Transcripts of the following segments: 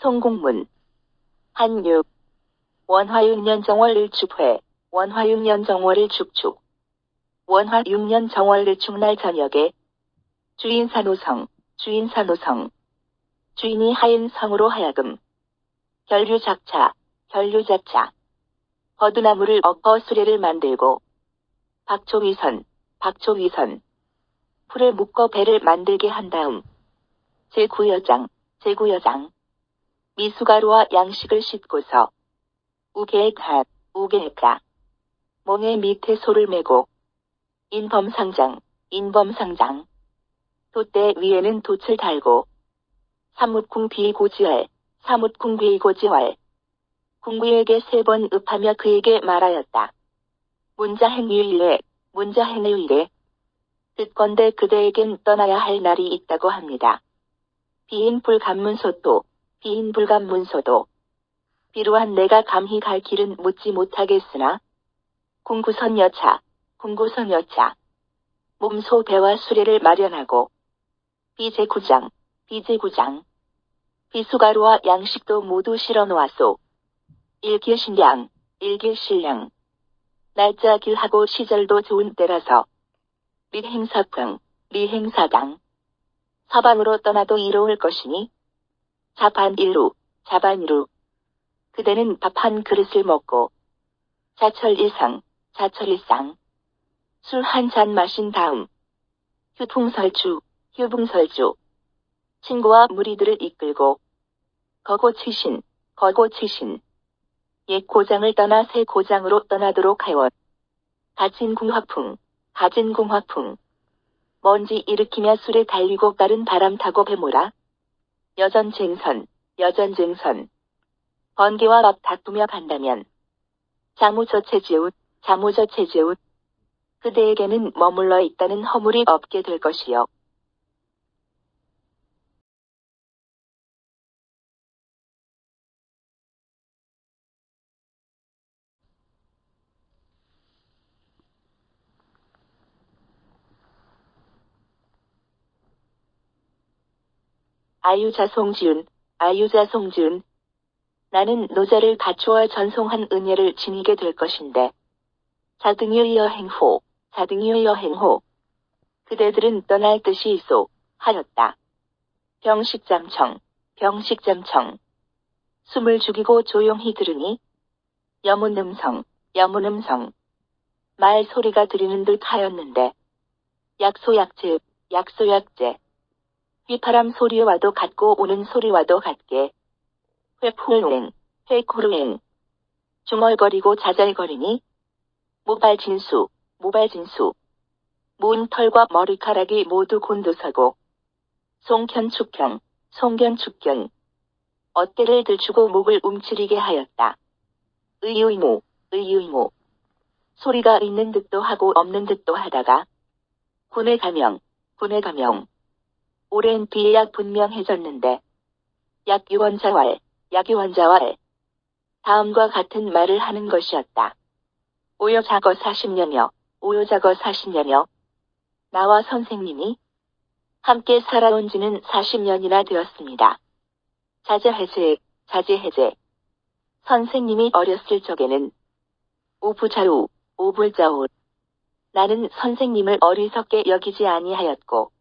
송공문. 한유. 원화 6년 정월 일축회. 원화 6년 정월 일축축. 원화 6년 정월 일축날 저녁에 주인산호성. 주인이 하인 성으로 하여금 결류작차. 버드나무를 엎어 수레를 만들고 박초위선. 풀을 묶어 배를 만들게 한 다음 제9여장. 미숫가루와 양식을 싣고서 우계액하. 몽에 밑에 소를 메고 인범상장. 돛대 위에는 돛을 달고 사뭇궁 비고지활. 궁구에게 3번 읍하며 그에게 말하였다. 문자행유일에. 듣건대 그대에겐 떠나야 할 날이 있다고 합니다. 비인불감문소도. 비루한 내가 감히 갈 길은 묻지 못하겠으나 궁구선 여차. 몸소 배와 수레를 마련하고 비제구장. 비수가루와 양식도 모두 실어 놓았소. 일길신량. 날짜 길하고 시절도 좋은 때라서 리행사당. 서방으로 떠나도 이로울 것이니 자반일루. 그대는 밥 한 그릇을 먹고 자철일상. 술 한 잔 마신 다음 휴붕설주. 친구와 무리들을 이끌고 거고치신. 옛 고장을 떠나 새 고장으로 떠나도록 하여 가진궁화풍. 먼지 일으키며 술에 달리고 빠른 바람 타고 배몰아 여전쟁선. 번개와 막 다투며 간다면 자무저체지웃. 그대에게는 머물러 있다는 허물이 없게 될 것이요. 아유자 송지은. 나는 노자를 갖추어 전송한 은혜를 지니게 될 것인데 자등유 여행호. 그대들은 떠날 뜻이 있소 하였다. 병식잠청. 숨을 죽이고 조용히 들으니 여문음성. 말 소리가 들리는 듯 하였는데 약소약제. 휘파람 소리와도 같고 오는 소리와도 같게 회코르행. 중얼거리고 자잘거리니 모발진수. 모은 털과 머리카락이 모두 곤두서고 송견축경. 어깨를 들추고 목을 움츠리게 하였다. 의의모. 소리가 있는 듯도 하고 없는 듯도 하다가 군의 가명. 오랜 뒤에야 분명해졌는데 약유원자왈. 다음과 같은 말을 하는 것이었다. 오요자거 40년여. 나와 선생님이 함께 살아온 지는 40년이나 되었습니다. 자제해제. 선생님이 어렸을 적에는 오불자우. 나는 선생님을 어리석게 여기지 아니하였고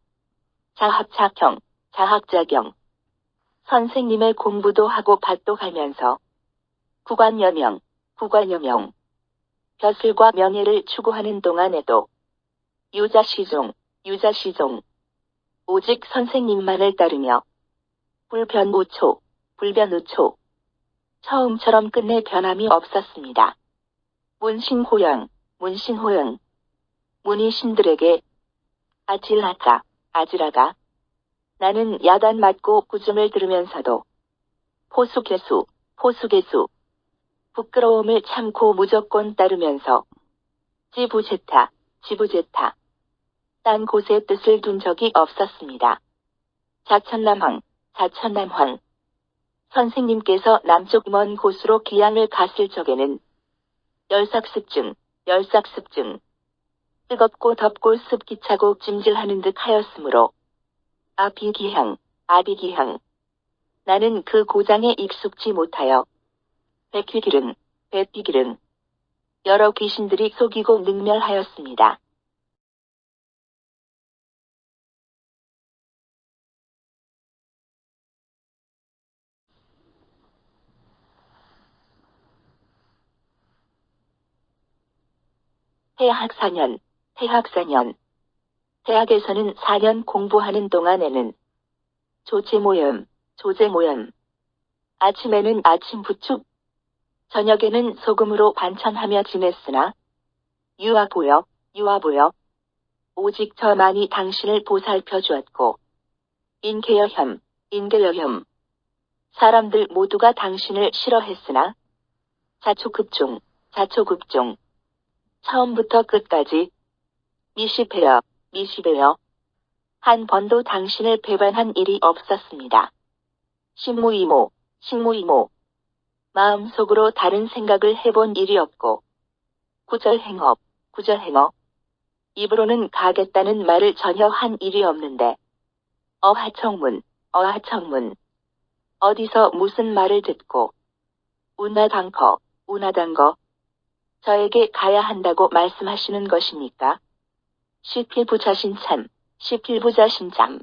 자학자경. 선생님의 공부도 하고 밭도 가면서 구관여명. 벼슬과 명예를 추구하는 동안에도 유자시종. 오직 선생님만을 따르며 불변우초. 처음처럼 끝내 변함이 없었습니다. 문신호영. 문의 신들에게 아지라가. 나는 야단 맞고 구줌을 들으면서도 포수개수. 부끄러움을 참고 무조건 따르면서 지부제타. 딴 곳에 뜻을 둔 적이 없었습니다. 자천남황. 선생님께서 남쪽 먼 곳으로 귀향을 갔을 적에는 열삭습증. 뜨겁고 덥고 습기차고 찜질하는 듯 하였으므로 아비기향. 나는 그 고장에 익숙지 못하여 백휘기릉, 백비기릉 여러 귀신들이 속이고 능멸하였습니다. 대학 4년, 대학 4년. 대학에서는 4년 공부하는 동안에는 조제 모임, 조제 모임. 아침에는 아침 부축, 저녁에는 소금으로 반찬하며 지냈으나 유아보여, 유아보여. 오직 저만이 당신을 보살펴 주었고 인계여혐, 인계여혐. 사람들 모두가 당신을 싫어했으나 자초급종, 자초급종. 처음부터 끝까지 미시베어, 미시베어. 한 번도 당신을 배반한 일이 없었습니다. 식무이모, 식무이모. 마음속으로 다른 생각을 해본 일이 없고 구절행업, 구절행업. 입으로는 가겠다는 말을 전혀 한 일이 없는데 어하청문, 어하청문. 어디서 무슨 말을 듣고 운하당거, 운하당거. 저에게 가야 한다고 말씀하시는 것입니까? 시필부자신참, 시필부자신참.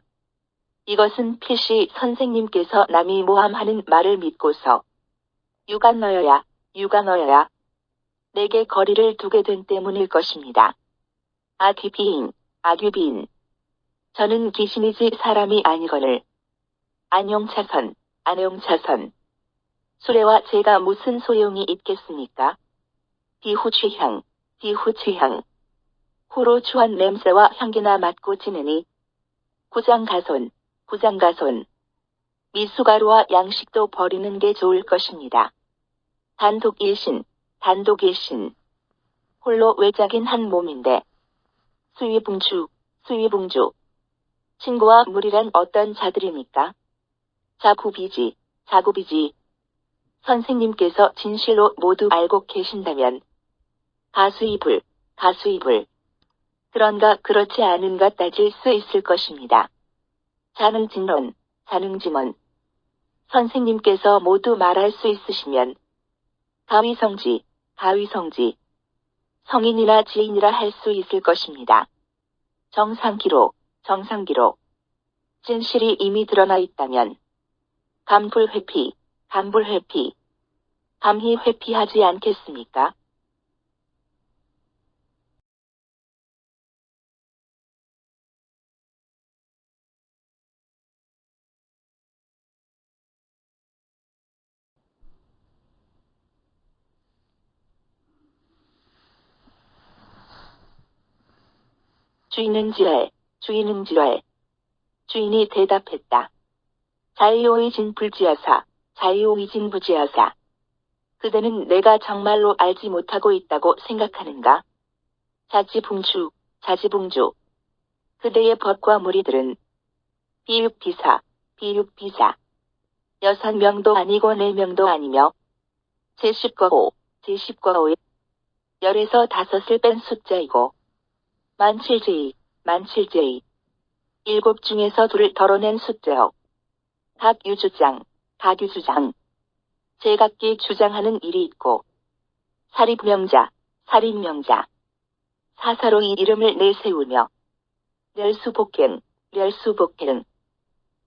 이것은 필시 선생님께서 남이 모함하는 말을 믿고서 유가 너여야, 유가 너여야. 내게 거리를 두게 된 때문일 것입니다. 아귀비인, 아귀비인. 저는 귀신이지 사람이 아니거늘. 안용차선, 안용차선. 수레와 제가 무슨 소용이 있겠습니까? 비후취향, 비후취향. 코로 추한 냄새와 향기나 맡고 지내니 구장가손, 구장가손. 미숫가루와 양식도 버리는 게 좋을 것입니다. 단독일신, 단독일신. 홀로 외작인 한 몸인데 수위붕주, 수위붕주. 친구와 무리란 어떤 자들입니까? 자구비지, 자구비지. 선생님께서 진실로 모두 알고 계신다면 가수이불, 가수이불. 그런가 그렇지 않은가 따질 수 있을 것입니다. 자능진론, 자능진원. 선생님께서 모두 말할 수 있으시면 가위성지, 가위성지. 성인이나 지인이라 할 수 있을 것입니다. 정상기로, 정상기로. 진실이 이미 드러나 있다면 감불회피, 감불회피. 감히 회피하지 않겠습니까? 주인은 지랄, 주인은 지랄. 주인이 대답했다. 자이오이진 불지하사, 자이오이진 부지하사. 그대는 내가 정말로 알지 못하고 있다고 생각하는가? 자지붕주, 자지붕주. 그대의 법과 무리들은 비육비사, 비육비사. 6명도 아니고 4명도 아니며 제10과 5, 제10과 5에 10에서 5을 뺀 숫자이고 만칠제이, 만칠제이. 7 중에서 2를 덜어낸 숫자요. 각 유주장, 각 유주장. 제각기 주장하는 일이 있고 사립명자, 사립명자. 사사로 이 이름을 내세우며 멸수복행, 멸수복행.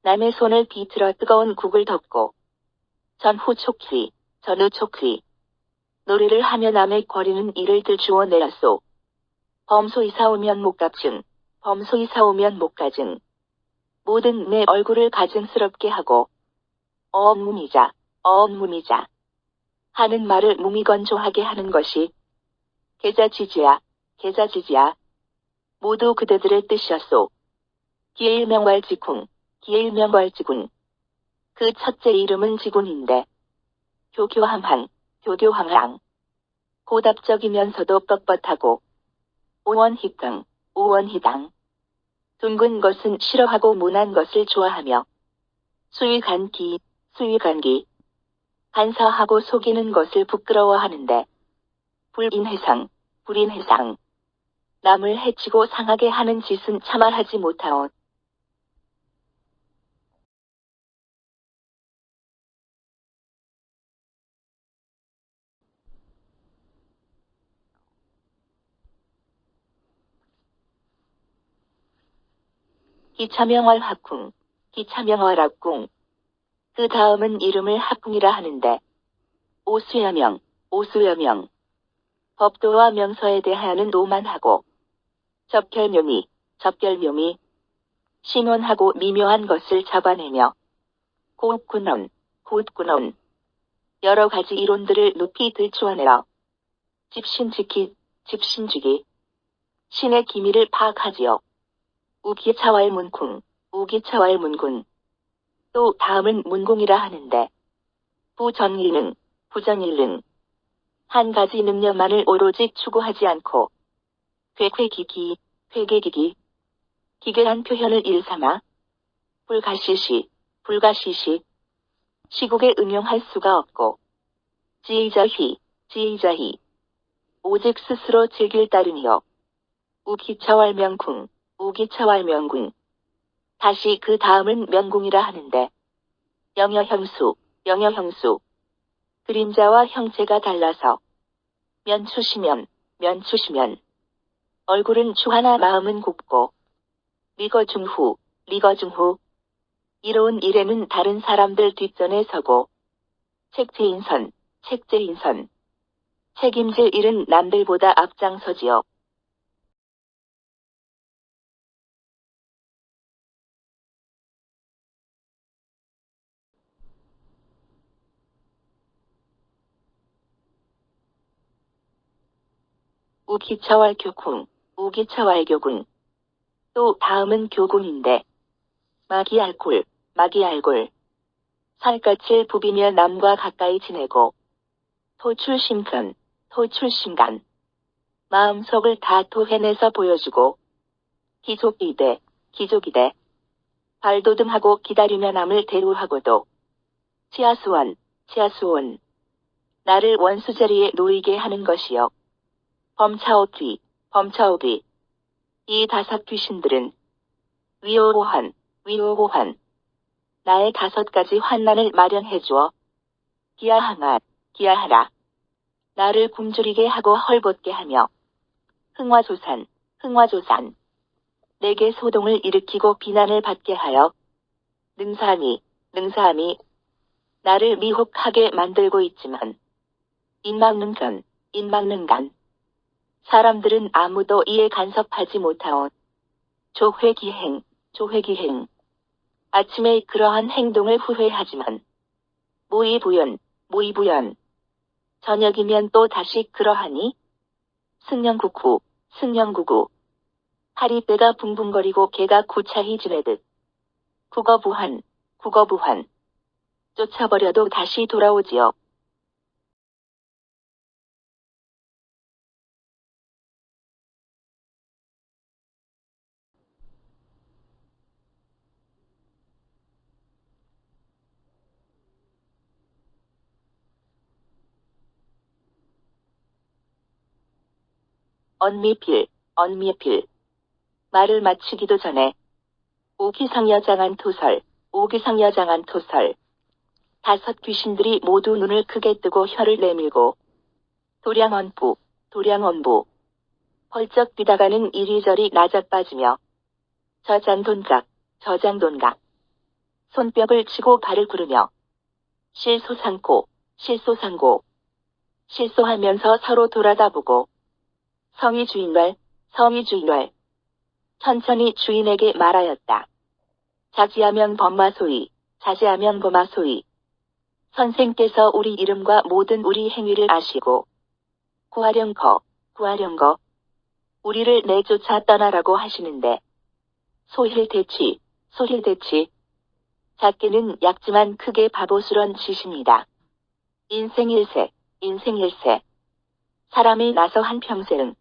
남의 손을 비틀어 뜨거운 국을 덮고 전후 촉휘, 전후 촉휘. 노래를 하며 남의 거리는 이를 들주어 내라소. 범소이사 오면 목갑증, 범소이사 오면 목가증. 모든 내 얼굴을 가증스럽게 하고 어업무미자, 어업무미자. 하는 말을 무미건조하게 하는 것이 계자지지야, 계자지지야. 모두 그대들의 뜻이었소. 기일명왈지궁, 기일명왈지군. 그 첫째 이름은 지군인데 교교항항, 교교항항. 고답적이면서도 뻣뻣하고 오원희강, 오원희당. 둥근 것은 싫어하고 모난 것을 좋아하며 수위간기, 수위간기. 반사하고 속이는 것을 부끄러워하는데 불인회상, 불인회상. 남을 해치고 상하게 하는 짓은 참아하지 못하오. 기차명월 합궁, 기차명월 합궁. 그 다음은 이름을 합궁이라 하는데, 오수여명, 오수여명. 법도와 명서에 대하여는 오만하고, 접결묘미, 접결묘미. 신원하고 미묘한 것을 잡아내며, 곧군원, 곧군원. 여러 가지 이론들을 높이 들추어내어 집신지키, 집신주기. 신의 기미를 파악하지요. 우기차왈문궁, 우기차왈문군. 또 다음은 문궁이라 하는데, 부전일능, 부전일능. 한 가지 능력만을 오로지 추구하지 않고, 괴괴기기, 괴괴기기. 기괴한 표현을 일삼아, 불가시시, 불가시시. 시국에 응용할 수가 없고, 지의자휘, 지의자휘. 오직 스스로 즐길 따름이요. 우기차왈명궁, 우기차왈명궁. 다시 그 다음은 명궁이라 하는데, 영여형수, 영여형수. 그림자와 형체가 달라서, 면추시면, 면추시면. 얼굴은 추하나 마음은 곱고, 리거중후, 리거중후. 이로운 일에는 다른 사람들 뒷전에 서고, 책제인선, 책제인선. 책임질 일은 남들보다 앞장서지요. 우기차왈교궁, 우기차왈교궁. 또 다음은 교궁인데, 마기알골, 마기알골. 살갗을 부비며 남과 가까이 지내고, 토출심간, 토출심간. 마음속을 다 토해내서 보여주고, 기족이대, 기족이대. 발돋움하고 기다리며 남을 대우하고도, 치아수원, 치아수원. 나를 원수 자리에 놓이게 하는 것이요. 범차오귀, 범차오귀. 이 다섯 귀신들은 위오호환, 위오호환. 나의 5가지 환난을 마련해주어 기야항아, 기야하라. 나를 굶주리게 하고 헐벗게 하며 흥화조산, 흥화조산. 내게 소동을 일으키고 비난을 받게 하여 능사함이, 능사함이. 나를 미혹하게 만들고 있지만 인막능간, 인막능간. 사람들은 아무도 이에 간섭하지 못하온 조회기행, 조회기행. 아침에 그러한 행동을 후회하지만 모의부연, 모의부연. 저녁이면 또 다시 그러하니 승령구구, 승령구구. 파리배가 붕붕거리고 개가 구차히 지내듯 국어부한, 국어부한. 쫓아버려도 다시 돌아오지요. 언미필, 언미필. 말을 마치기도 전에 오기상여장한 토설, 오기상여장한 토설. 5 귀신들이 모두 눈을 크게 뜨고 혀를 내밀고 도량언부, 도량언부. 펄쩍 뛰다가는 이리저리 나자빠지며 저장돈각, 저장돈각. 손뼉을 치고 발을 구르며 실소상고, 실소상고. 실소하면서 서로 돌아다보고 성이 주인왈, 성이 주인왈. 천천히 주인에게 말하였다. 자지하면 범마소이, 자지하면 범마소이. 선생께서 우리 이름과 모든 우리 행위를 아시고 구하령거, 구하령거. 우리를 내쫓아 떠나라고 하시는데 소힐대치, 소힐대치. 작게는 약지만 크게 바보스런 짓입니다. 인생일세, 인생일세. 사람이 나서 한평생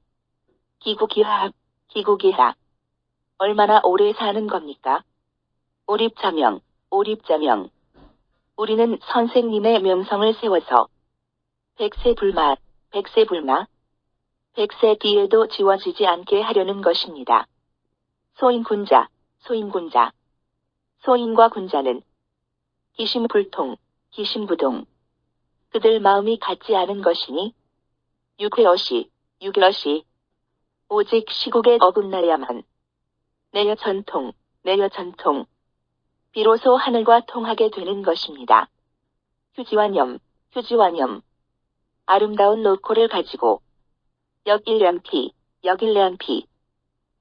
기구기하, 기구기하. 얼마나 오래 사는 겁니까? 오립자명, 오립자명. 우리는 선생님의 명성을 세워서 백세불마, 백세불마. 100세 뒤에도 지워지지 않게 하려는 것입니다. 소인군자, 소인군자. 소인과 군자는 기심불통, 기심부동. 그들 마음이 같지 않은 것이니 유쾌어시, 유쾌어시. 오직 시국에 어긋나야만. 내여 전통, 내려 전통. 비로소 하늘과 통하게 되는 것입니다. 휴지환염, 휴지환염. 아름다운 노코를 가지고 역일량피, 역일량피.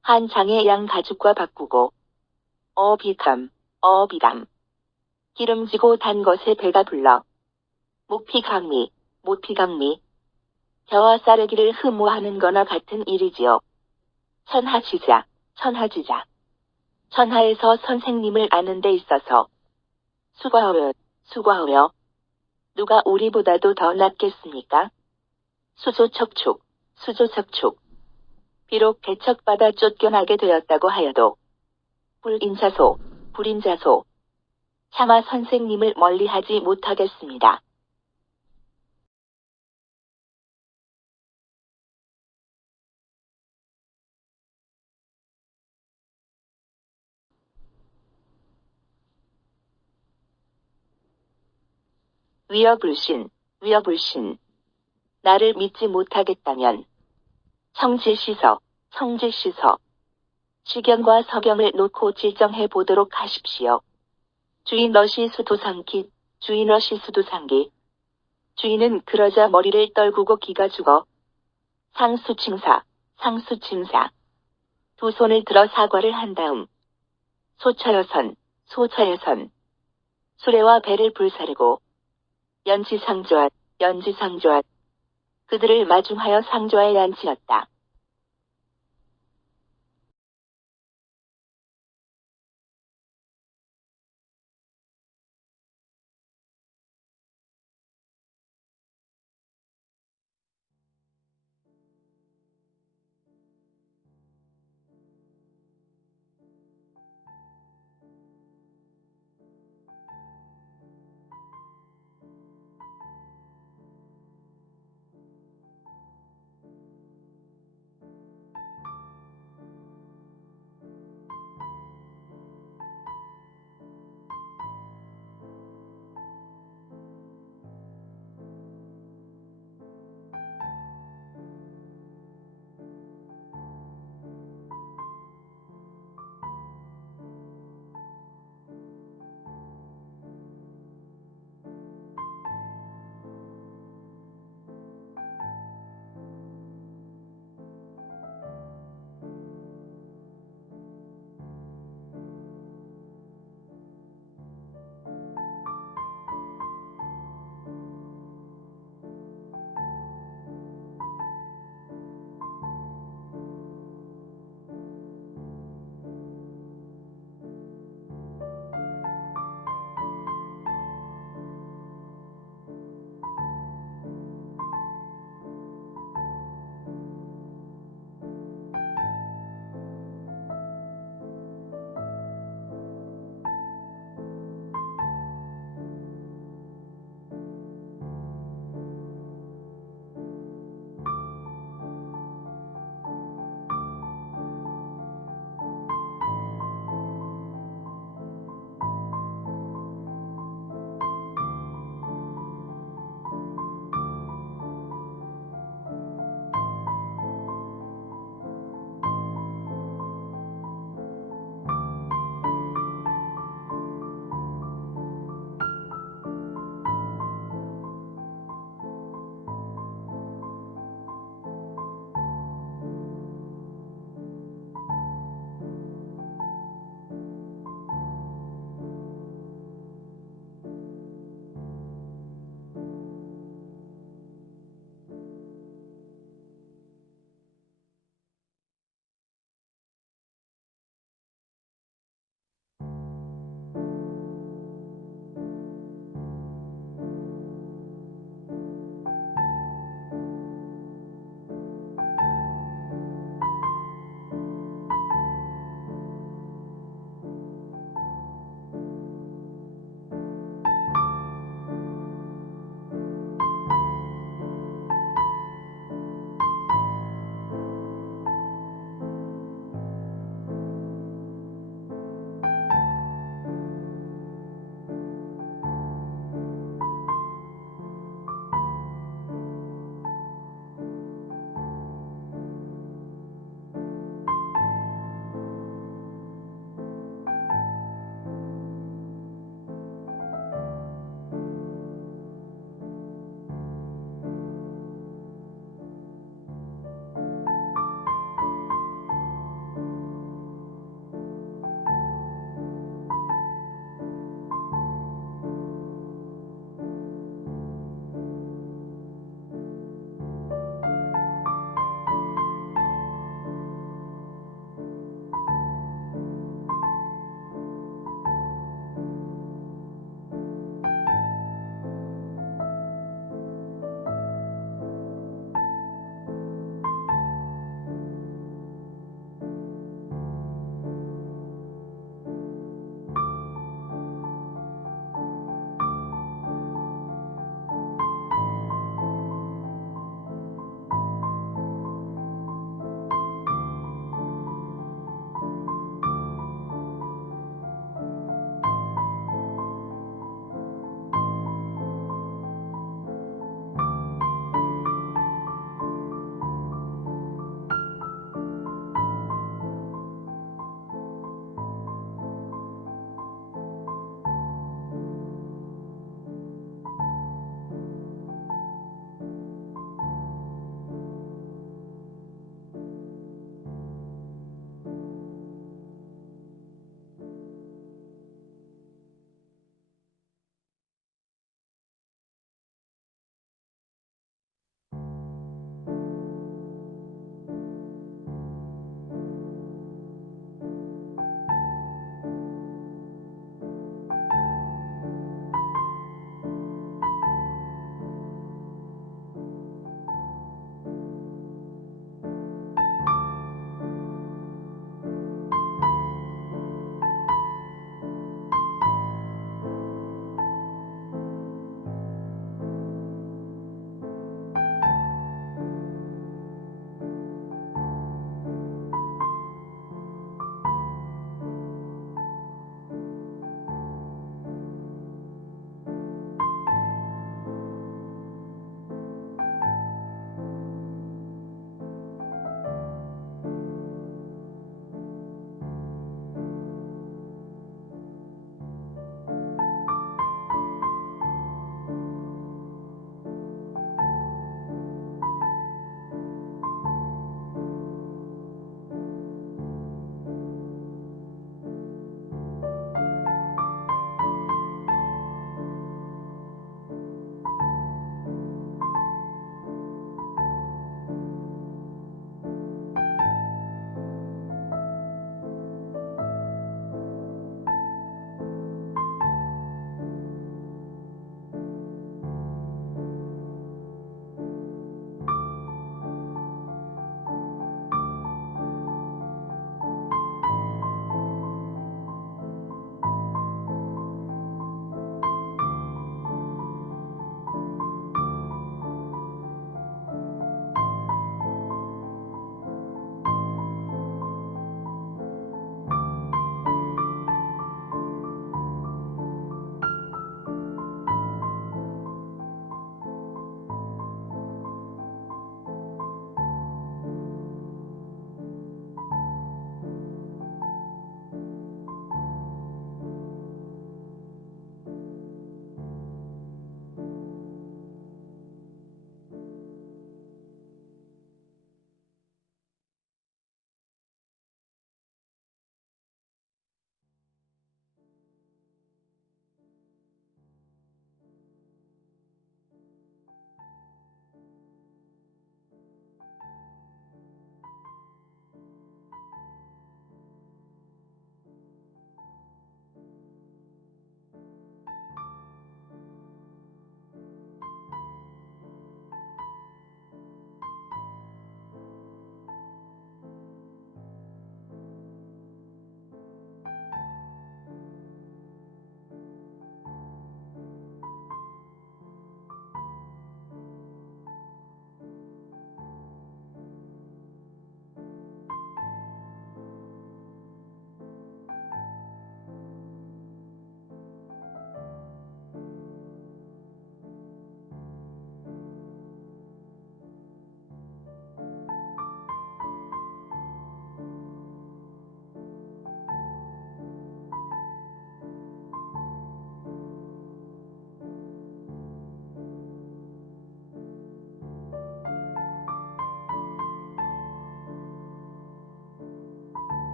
한 장의 양 가죽과 바꾸고 어비감, 어비감. 기름지고 단 것에 배가 불러 목피강미, 목피강미. 벼와 쌀르기를 흠모하는 거나 같은 일이지요. 천하지자, 천하지자. 천하에서 선생님을 아는 데 있어서 수고하여, 수고하여. 누가 우리보다도 더 낫겠습니까? 수조척축, 수조척축. 비록 개척받아 쫓겨나게 되었다고 하여도 불인자소, 불인자소. 차마 선생님을 멀리하지 못하겠습니다. 위어불신, 위어불신. 나를 믿지 못하겠다면 청지시서, 청지시서. 시경과 서경을 놓고 질정해 보도록 하십시오. 주인 러시 수도상기, 주인 러시 수도상기. 주인은 그러자 머리를 떨구고 기가 죽어 상수침사, 상수침사. 두 손을 들어 사과를 한 다음 소차여선, 소차여선. 수레와 배를 불사르고 연지상조앗, 연지상조앗. 그들을 마중하여 상조에 앉히었다.